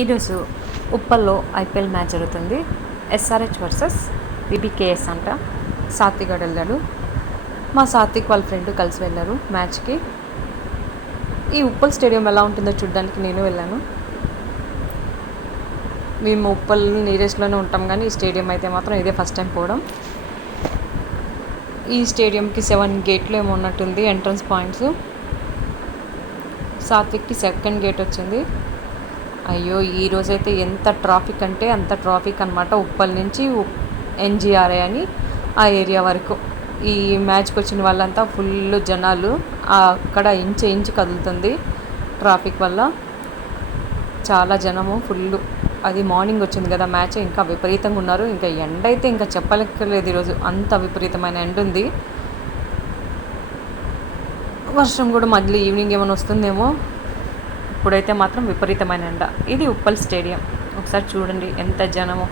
ఈరోజు ఉప్పల్లో IPL match జరుగుతుంది. SRH versus బీబీకేఎస్ అంట. సాత్విక్ గడు వెళ్ళాడు. మా సాత్విక్ వాళ్ళ ఫ్రెండ్ కలిసి వెళ్ళారు మ్యాచ్కి. ఈ ఉప్పల్ స్టేడియం ఎలా ఉంటుందో చూడడానికి నేను వెళ్ళాను. మేము ఉప్పల్ నీరెస్ట్లోనే ఉంటాం, కానీ ఈ స్టేడియం అయితే మాత్రం ఇదే ఫస్ట్ టైం పోవడం. ఈ స్టేడియంకి 7 గేట్లు ఏమో ఉన్నట్టుంది ఎంట్రన్స్ పాయింట్స్. సాత్విక్కి సెకండ్ గేట్ వచ్చింది. అయ్యో, ఈ రోజైతే ఎంత ట్రాఫిక్ అంటే అంత ట్రాఫిక్ అనమాట. ఉప్పల్ నుంచి ఎన్జిఆర్ఐ అని ఆ ఏరియా వరకు ఈ మ్యాచ్కి వచ్చిన వాళ్ళంతా ఫుల్ జనాలు. అక్కడ ఇంచు కదులుతుంది ట్రాఫిక్ వల్ల. చాలా జనము ఫుల్. అది మార్నింగ్ వచ్చింది కదా మ్యాచ్, ఇంకా విపరీతంగా ఉన్నారు. ఇంకా ఎండ అయితే ఇంకా చెప్పలేకలేదు ఈరోజు, అంత విపరీతమైన ఎండ ఉంది. వర్షం కూడా మళ్ళీ ఈవినింగ్ ఏమైనా వస్తుందేమో. ఇప్పుడైతే మాత్రం విపరీతమైన ఎండ. ఇది ఉప్పల్ స్టేడియం, ఒకసారి చూడండి ఎంత జనమో.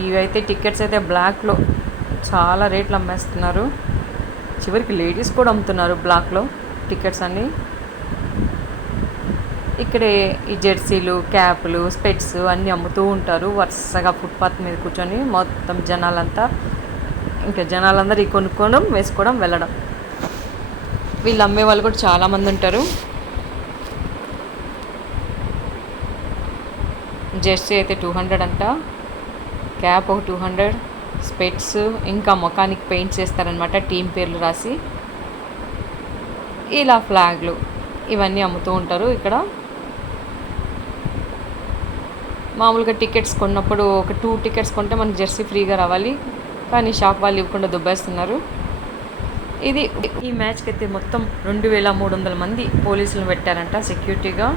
ఇవైతే టికెట్స్ అయితే బ్లాక్లో చాలా రేట్లు అమ్మేస్తున్నారు. చివరికి లేడీస్ కూడా అమ్ముతున్నారు బ్లాక్లో టికెట్స్ అన్నీ. ఇక్కడే ఈ జెర్సీలు, క్యాప్లు, స్పెట్స్ అన్నీ అమ్ముతూ ఉంటారు వరుసగా ఫుట్పాత్ మీద కూర్చొని. మొత్తం జనాలంతా ఇంకా జనాలందరూ ఈ కొనుక్కోవడం, వేసుకోవడం, వెళ్ళడం. వీళ్ళు అమ్మే వాళ్ళు కూడా చాలామంది ఉంటారు. జెర్సీ అయితే 200 అంట, క్యాప్ ఒక 200, స్పెట్స్, ఇంకా మొఖానికి పెయింట్స్ చేస్తారనమాట టీం పేర్లు రాసి. ఇలా ఫ్లాగ్లు ఇవన్నీ అమ్ముతూ ఉంటారు ఇక్కడ. మామూలుగా టికెట్స్ కొన్నప్పుడు ఒక 2 టికెట్స్ కొంటే మనకి జెర్సీ ఫ్రీగా రావాలి, కానీ షాప్ వాళ్ళు ఇవ్వకుండా దుబ్బేస్తున్నారు. ఈ మ్యాచ్కి అయితే మొత్తం 2300 మంది పోలీసులు పెట్టారంట సెక్యూరిటీగా.